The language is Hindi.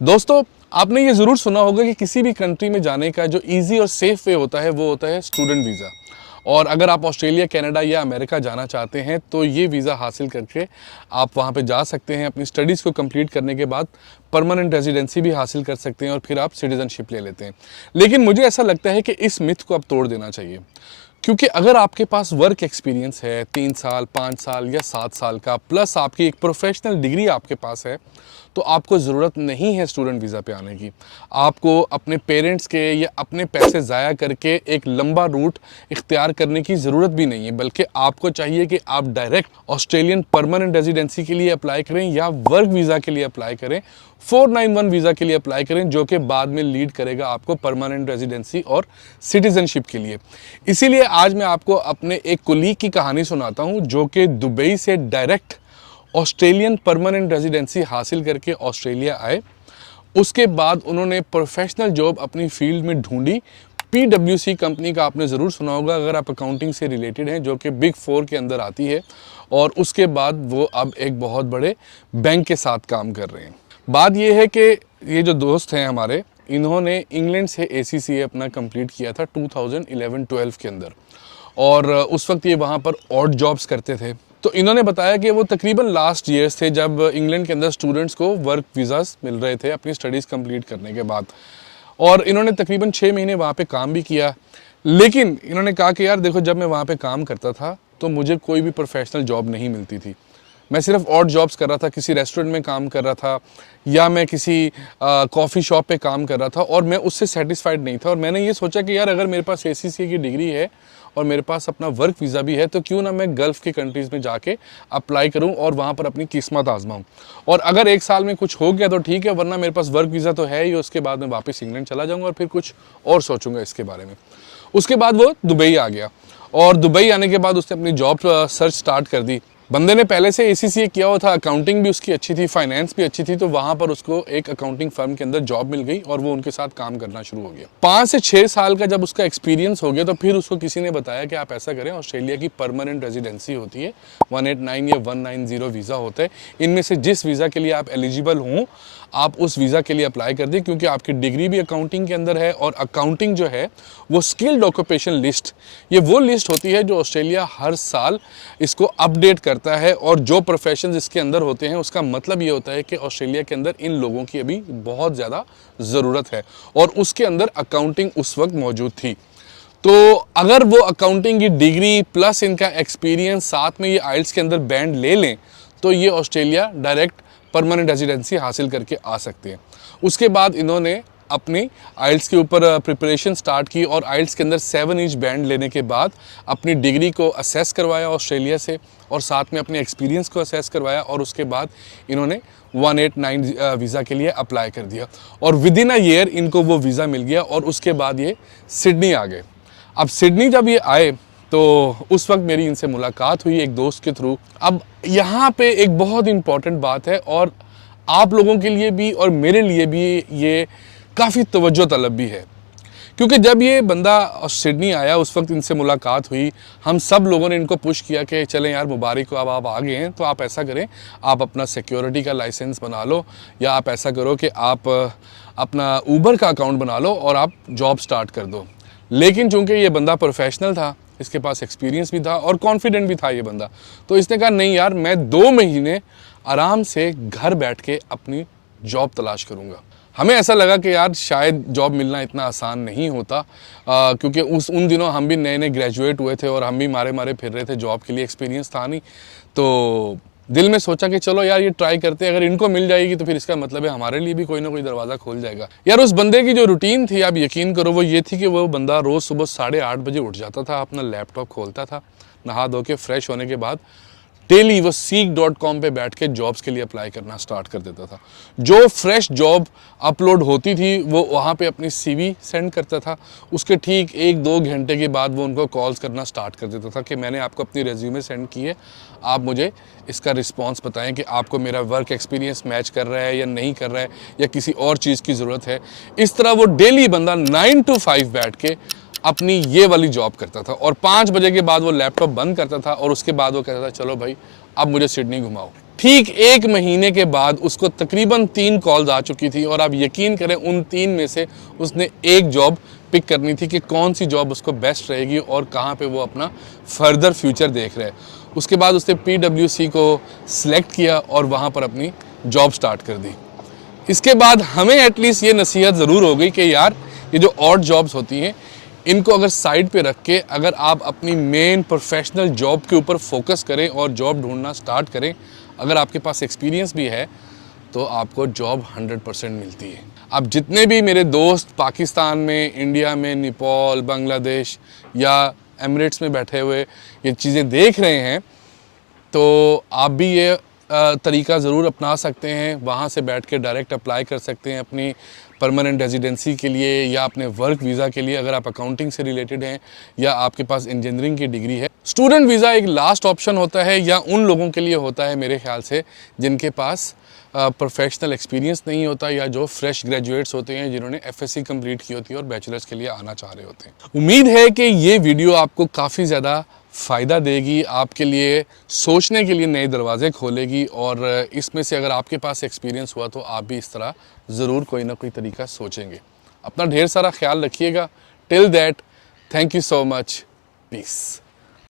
दोस्तों, आपने ये ज़रूर सुना होगा कि किसी भी कंट्री में जाने का जो ईजी और सेफ वे होता है वो होता है स्टूडेंट वीज़ा। और अगर आप ऑस्ट्रेलिया, कनाडा या अमेरिका जाना चाहते हैं तो ये वीज़ा हासिल करके आप वहाँ पे जा सकते हैं। अपनी स्टडीज़ को कंप्लीट करने के बाद परमानेंट रेजिडेंसी भी हासिल कर सकते हैं और फिर आप सिटीज़नशिप ले लेते हैं। लेकिन मुझे ऐसा लगता है कि इस मिथ को अब तोड़ देना चाहिए, क्योंकि अगर आपके पास वर्क एक्सपीरियंस है 3 साल, 5 साल या 7 साल का, प्लस आपकी एक प्रोफेशनल डिग्री आपके पास है, तो आपको ज़रूरत नहीं है स्टूडेंट वीज़ा पे आने की। आपको अपने पेरेंट्स के या अपने पैसे ज़ाया करके एक लंबा रूट इख्तियार करने की ज़रूरत भी नहीं है, बल्कि आपको चाहिए कि आप डायरेक्ट ऑस्ट्रेलियन परमानेंट रेजिडेंसी के लिए अप्लाई करें या वर्क वीज़ा के लिए अप्लाई करें, 491 वीज़ा के लिए अप्लाई करें, जो कि बाद में लीड करेगा आपको परमानेंट रेजिडेंसी और सिटीज़नशिप के लिए। इसीलिए आज मैं आपको अपने एक कोलीग की कहानी सुनाता हूं, जो कि दुबई से डायरेक्ट ऑस्ट्रेलियन परमानेंट रेजिडेंसी हासिल करके ऑस्ट्रेलिया आए। उसके बाद उन्होंने प्रोफेशनल जॉब अपनी फील्ड में ढूंढी। पीडब्ल्यूसी कंपनी का आपने ज़रूर सुना होगा अगर आप अकाउंटिंग से रिलेटेड हैं, जो कि बिग 4 के अंदर आती है। और उसके बाद वो अब एक बहुत बड़े बैंक के साथ काम कर रहे हैं। बात ये है कि ये जो दोस्त हैं हमारे, इन्होंने इंग्लैंड से एसीसीए अपना कंप्लीट किया था 2011-12 के अंदर, और उस वक्त ये वहाँ पर ऑड जॉब्स करते थे। तो इन्होंने बताया कि वो तकरीबन लास्ट ईयर्स थे जब इंग्लैंड के अंदर स्टूडेंट्स को वर्क वीज़ास मिल रहे थे अपनी स्टडीज़ कंप्लीट करने के बाद, और इन्होंने तकरीबन 6 महीने वहाँ पे काम भी किया। लेकिन इन्होंने कहा कि यार देखो, जब मैं वहाँ पे काम करता था तो मुझे कोई भी प्रोफेशनल जॉब नहीं मिलती थी। मैं सिर्फ ऑड जॉब्स कर रहा था, किसी रेस्टोरेंट में काम कर रहा था या मैं किसी कॉफ़ी शॉप पे काम कर रहा था, और मैं उससे सेटिस्फाइड नहीं था। और मैंने ये सोचा कि यार अगर मेरे पास एसीसीए की डिग्री है और मेरे पास अपना वर्क वीज़ा भी है, तो क्यों ना मैं गल्फ़ की कंट्रीज़ में जाके अप्लाई करूं और वहाँ पर अपनी किस्मत आजमाऊं। और अगर 1 साल में कुछ हो गया तो ठीक है, वरना मेरे पास वर्क वीज़ा तो है ही। उसके बाद मैं वापस इंग्लैंड चला जाऊँगा और फिर कुछ और सोचूंगा इसके बारे में। उसके बाद वो दुबई आ गया, और दुबई आने के बाद उसने अपनी जॉब सर्च स्टार्ट कर दी। बंदे ने पहले से एसीसीए किया हुआ था, अकाउंटिंग भी उसकी अच्छी थी, फाइनेंस भी अच्छी थी, तो वहाँ पर उसको एक अकाउंटिंग फर्म के अंदर जॉब मिल गई और वो उनके साथ काम करना शुरू हो गया। 5 से 6 साल का जब उसका एक्सपीरियंस हो गया तो फिर उसको किसी ने बताया कि आप ऐसा करें, ऑस्ट्रेलिया की परमानेंट रेजिडेंसी होती है, 189 या 190 वीज़ा होता है। इनमें से जिस वीज़ा के लिए आप एलिजिबल हों, आप उस वीज़ा के लिए अप्लाई कर दें, क्योंकि आपकी डिग्री भी अकाउंटिंग के अंदर है। और अकाउंटिंग जो है वो स्किल्ड ऑक्यूपेशन लिस्ट, ये वो लिस्ट होती है जो ऑस्ट्रेलिया हर साल इसको अपडेट करता है, और जो प्रोफेशंस इसके अंदर होते हैं उसका मतलब ये होता है कि ऑस्ट्रेलिया के अंदर इन लोगों की अभी बहुत ज़्यादा ज़रूरत है, और उसके अंदर अकाउंटिंग उस वक्त मौजूद थी। तो अगर वो अकाउंटिंग की डिग्री प्लस इनका एक्सपीरियंस साथ में ये आइल्स के अंदर बैंड ले लें, तो ये ऑस्ट्रेलिया डायरेक्ट परमानेंट रेजिडेंसी हासिल करके आ सकते हैं। उसके बाद इन्होंने अपनी आइल्स के ऊपर प्रिपरेशन स्टार्ट की, और आइल्स के अंदर 7 इंच बैंड लेने के बाद अपनी डिग्री को असेस करवाया ऑस्ट्रेलिया से, और साथ में अपने एक्सपीरियंस को असेस करवाया, और उसके बाद इन्होंने 189 वीज़ा के लिए अप्लाई कर दिया, और विद इन अ ईयर इनको वो वीज़ा मिल गया। और उसके बाद ये सिडनी आ गए। अब सिडनी जब ये आए तो उस वक्त मेरी इनसे मुलाकात हुई एक दोस्त के थ्रू। अब यहाँ पे एक बहुत इंपॉर्टेंट बात है, और आप लोगों के लिए भी और मेरे लिए भी ये काफ़ी तवज्जो तलब भी है, क्योंकि जब ये बंदा सिडनी आया उस वक्त इनसे मुलाकात हुई। हम सब लोगों ने इनको पुश किया कि चलें यार, मुबारक हो, अब आप आ गए हैं, तो आप ऐसा करें, आप अपना सिक्योरिटी का लाइसेंस बना लो, या आप ऐसा करो कि आप अपना ऊबर का अकाउंट बना लो और आप जॉब स्टार्ट कर दो। लेकिन चूंकि ये बंदा प्रोफेशनल था, इसके पास एक्सपीरियंस भी था और कॉन्फिडेंट भी था ये बंदा, तो इसने कहा नहीं यार, मैं 2 महीने आराम से घर बैठ के अपनी जॉब तलाश करूँगा। हमें ऐसा लगा कि यार शायद जॉब मिलना इतना आसान नहीं होता, क्योंकि उन दिनों हम भी नए नए ग्रेजुएट हुए थे और हम भी मारे मारे फिर रहे थे, जॉब के लिए एक्सपीरियंस था नहीं। तो दिल में सोचा कि चलो यार ये ट्राई करते हैं, अगर इनको मिल जाएगी तो फिर इसका मतलब है हमारे लिए भी कोई ना कोई दरवाज़ा खोल जाएगा। यार उस बंदे की जो रूटीन थी, आप यकीन करो, वो ये थी कि वो बंदा रोज़ सुबह 8:30 बजे उठ जाता था, अपना लैपटॉप खोलता था, नहा धो के फ्रेश होने के बाद डेली वो seek.com पे बैठ के जॉब्स के लिए अप्लाई करना स्टार्ट कर देता था। जो फ्रेश जॉब अपलोड होती थी वो वहाँ पे अपनी सीवी सेंड करता था। उसके ठीक 1-2 घंटे के बाद वो उनको कॉल्स करना स्टार्ट कर देता था कि मैंने आपको अपनी रेज्यूमे सेंड की है, आप मुझे इसका रिस्पॉन्स बताएं कि आपको मेरा वर्क एक्सपीरियंस मैच कर रहा है या नहीं कर रहा है, या किसी और चीज़ की ज़रूरत है। इस तरह वो डेली बंदा 9 to 5 बैठ के अपनी ये वाली जॉब करता था, और 5 बजे के बाद वो लैपटॉप बंद करता था, और उसके बाद वो कहता था चलो भाई अब मुझे सिडनी घुमाओ। ठीक 1 महीने के बाद उसको तकरीबन 3 कॉल्स आ चुकी थी और आप यकीन करें उन 3 में से उसने एक जॉब पिक करनी थी कि कौन सी जॉब उसको बेस्ट रहेगी और कहाँ पे वो अपना फर्दर फ्यूचर देख रहे हैं। उसके बाद उसने PwC को सिलेक्ट किया और वहाँ पर अपनी जॉब स्टार्ट कर दी। इसके बाद हमें एटलीस्ट ये नसीहत ज़रूर हो गई कि यार ये जो ऑड जॉब्स होती हैं इनको अगर साइड पे रख के अगर आप अपनी मेन प्रोफेशनल जॉब के ऊपर फोकस करें और जॉब ढूंढना स्टार्ट करें, अगर आपके पास एक्सपीरियंस भी है तो आपको जॉब 100% मिलती है। अब जितने भी मेरे दोस्त पाकिस्तान में, इंडिया में, नेपाल, बांग्लादेश या एमिरेट्स में बैठे हुए ये चीज़ें देख रहे हैं, तो आप भी ये तरीका ज़रूर अपना सकते हैं। वहाँ से बैठ के डायरेक्ट अप्लाई कर सकते हैं अपनी परमानेंट रेजिडेंसी के लिए या अपने वर्क वीज़ा के लिए, अगर आप अकाउंटिंग से रिलेटेड हैं या आपके पास इंजीनियरिंग की डिग्री है। स्टूडेंट वीज़ा एक लास्ट ऑप्शन होता है या उन लोगों के लिए होता है मेरे ख्याल से जिनके पास प्रोफेशनल एक्सपीरियंस नहीं होता या जो फ्रेश ग्रेजुएट्स होते हैं जिन्होंने FSC कंप्लीट की होती है और बैचलर्स के लिए आना चाह रहे होते हैं। उम्मीद है कि ये वीडियो आपको काफ़ी ज़्यादा फ़ायदा देगी, आपके लिए सोचने के लिए नए दरवाजे खोलेगी और इसमें से अगर आपके पास एक्सपीरियंस हुआ तो आप भी इस तरह ज़रूर कोई ना कोई तरीका सोचेंगे। अपना ढेर सारा ख्याल रखिएगा। Till that, thank you so much, piece.